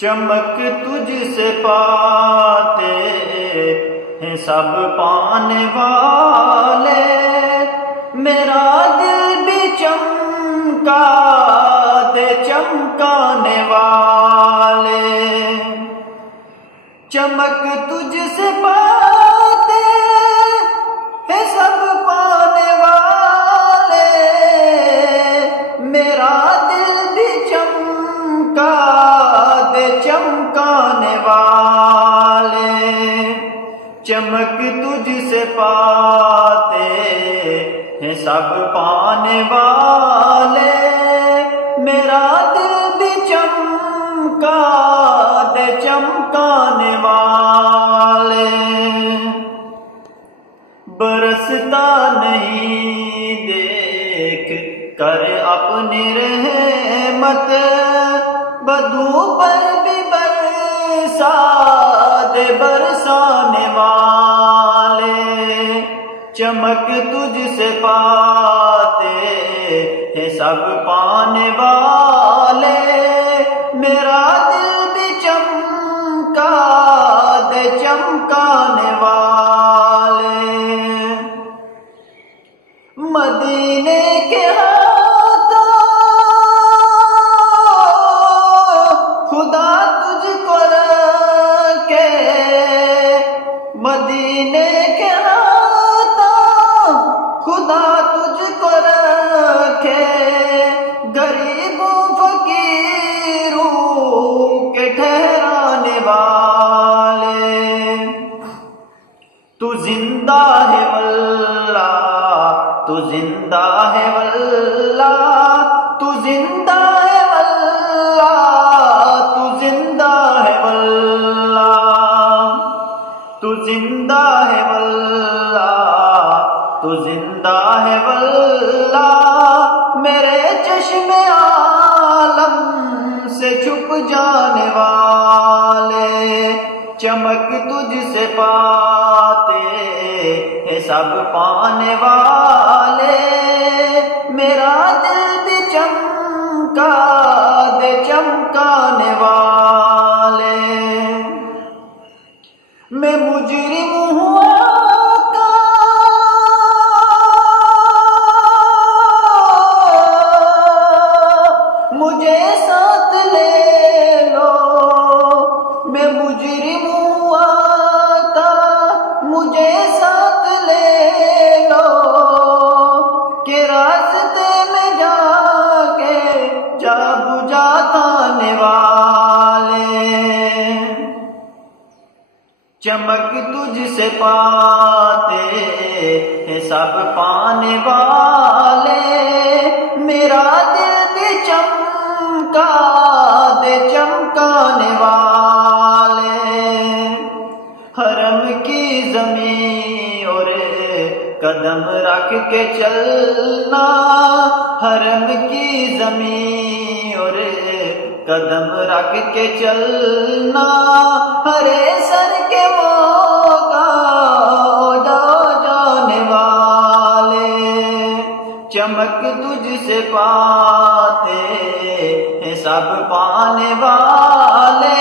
چمک تجھ سے پاتے ہیں سب پانے والے، میرا دل بھی چمکا دے چمکانے والے۔ چمک تجھ سے پاتے ہیں سب پانے والے، میرا دل بھی چمکا دے چمکانے والے۔ چمک تجھ سے پاتے ہیں سب پانے والے، میرا دل بھی چمکا دے چمکانے والے۔ برستا نہیں دیکھ کر اپنی رحمت، بدو پر بھی برسا دے برسانے والے۔ چمک تجھ سے پاتے ہیں سب پانے والے، میرا دل بھی چمکا دے چمکانے والے۔ مدینے کے ہاتھوں خدا تجھ کو رکھے، مدینے کے ہاتھوں خدا تجھ کو رکھے، غریبوں فقیروں کے ٹھہرانے والے۔ تو زندہ ہے واللہ، تو زندہ ہے واللہ، تو زندہ ہے واللہ، تو زندہ ہے واللہ، تو زندہ ہے واللہ، تو زندہ ہے واللہ، میرے چشم عالم سے چھپ جانے والے۔ چمک تجھ سے پاتے ہیں سب پانے والے، میرا دل بھی چمکا دے چمکانے والے۔ میں مجرم ہوں آقا، مجھے ساتھ لے لو، میں مجرم ہوں آقا، مجھے ساتھ لے لو، کہ راستے میں جا کے جا بجھانے والے۔ چمک تجھ سے پاتے ہیں سب پانے والے، میرا دل بھی چمکا دے چمکانے والے۔ حرم کی زمین اور قدم رکھ کے چلنا، حرم کی زمین اور قدم رکھ کے چلنا، ہرے سر کے موقع جانے والے۔ چمک تجھ سے پاتے ہیں سب پانے والے،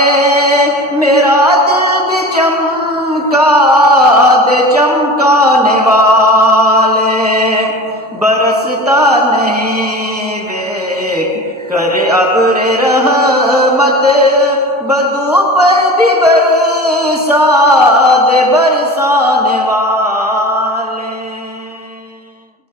میرا دل بھی چمکا دے چمکانے والے۔ برستا نہیں دیکھ کر ابر رحمت، بدو پر بھی برسا